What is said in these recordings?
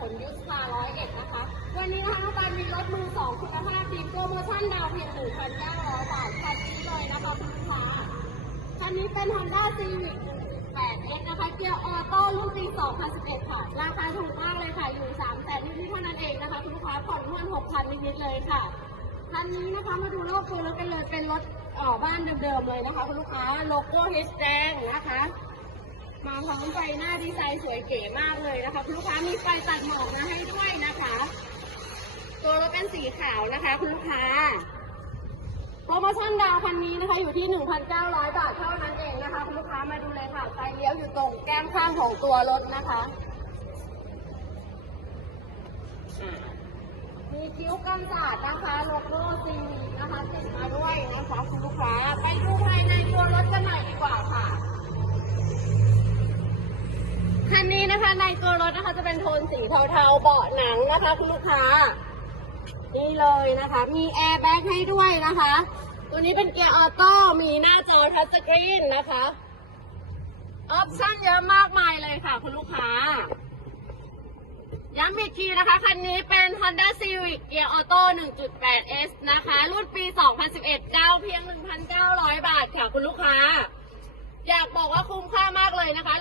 ผลยุทธาร้อยเอ็ดนะคะ วันนี้นะคะน้องปานมีรถมือสองคุณภาพดีโปรโมชั่นดาวเพียงหนึ่งพันเก้าร้อยบาทคันนี้เลยนะคะคุณลูกค้าคันนี้เป็น Honda Civic 1.8 S นะคะ เกียร์ออโต้รุ่นปี 2011 ค่ะ ราคาถูกมากเลยค่ะ อยู่3แสนนิดๆเท่านั้นเองนะคะคุณลูกค้าผ่อนเพื่อน6,000นิดเลยค่ะคันนี้นะคะมาดูโลโก้รถกันเลยเป็นรถอ่อบ้านเดิมๆเลยนะคะคุณลูกค้าโลโก้เฮสแดงนะคะ มาพร้อมไฟหน้าดีไซน์สวยเก๋มากเลยนะคะคุณลูกค้ามีไฟตัดหมอกมาให้ด้วยนะคะ ตัวรถเป็นสีขาวนะคะคุณลูกค้าโปรโมชั่นดาวคันนี้นะคะอยู่ที่ 1,900 บาทเท่านั้นเองนะคะคุณลูกค้ามาดูเลยค่ะไฟเลี้ยวอยู่ตรงแก้มข้างของตัวรถนะคะมีคิ้วกันศาสตร์นะคะโลโก้ซีวีนะคะติดมาด้วยนะคะคุณลูกค้าไปดูภายในตัวรถกันหน่อยดีกว่าค่ะ คันนี้นะคะ ในตัวรถนะคะจะเป็นโทนสีเทาๆ เบาะหนังนะคะคุณลูกค้า นี่เลยนะคะ มีแอร์แบ็กให้ด้วยนะคะ ตัวนี้เป็นเกียร์ออโต้ มีหน้าจอทัชสกรีนนะคะ ออปชั่นเยอะมากมายเลยค่ะคุณลูกค้า ย้ำอีกทีนะคะ คันนี้เป็น Honda Civic เกียร์ออโต้ 1.8S นะคะ รุ่นปี 2011ดาเพียง 1,900 บาทค่ะคุณลูกค้า อยากบอกว่าคุ้มค่ามาก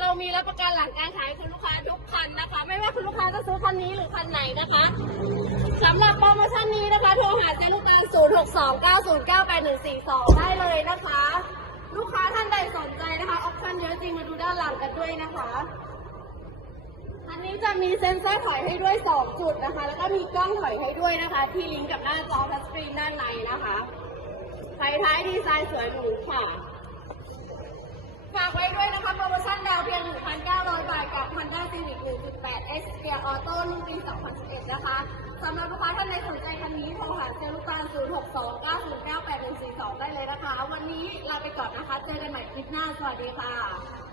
เรามีรับประกันหลังการขายคุณลูกค้าทุกคันนะคะ ไม่ว่าคุณลูกค้าจะซื้อคันนี้หรือคันไหนนะคะสำหรับโปรโมชั่นนี้นะคะ โทรหาเจลูกตา0629098142 ได้เลยนะคะ ลูกค้าท่านใดสนใจนะคะออปชั่นเยอะจริงมาดูด้านหลังกันด้วยนะคะอันนี้จะมีเซ็นเซอร์ถอยให้ด้วย 2 จุดนะคะ แล้วก็มีกล้องถอยให้ด้วยนะคะ ที่ลิงก์กับหน้าจอทัชสกรีนด้านในนะคะไฟท้ายดีไซน์สวยหรูค่ะ ฝากไว้ด้วยนะคะ โปรโมชั่นดาวเพียง 1,900 บาทกับ Honda Civic 1.8 S เกียร์ออโต้รุ่นปี 2011 นะคะ สำหรับลูกค้าท่านใดสนใจคันนี้โทรหาเซลล์ลูกตาล062 909 8142 ได้เลยนะคะ วันนี้ลาไปก่อนนะคะ เจอกันใหม่คลิปหน้า สวัสดีค่ะ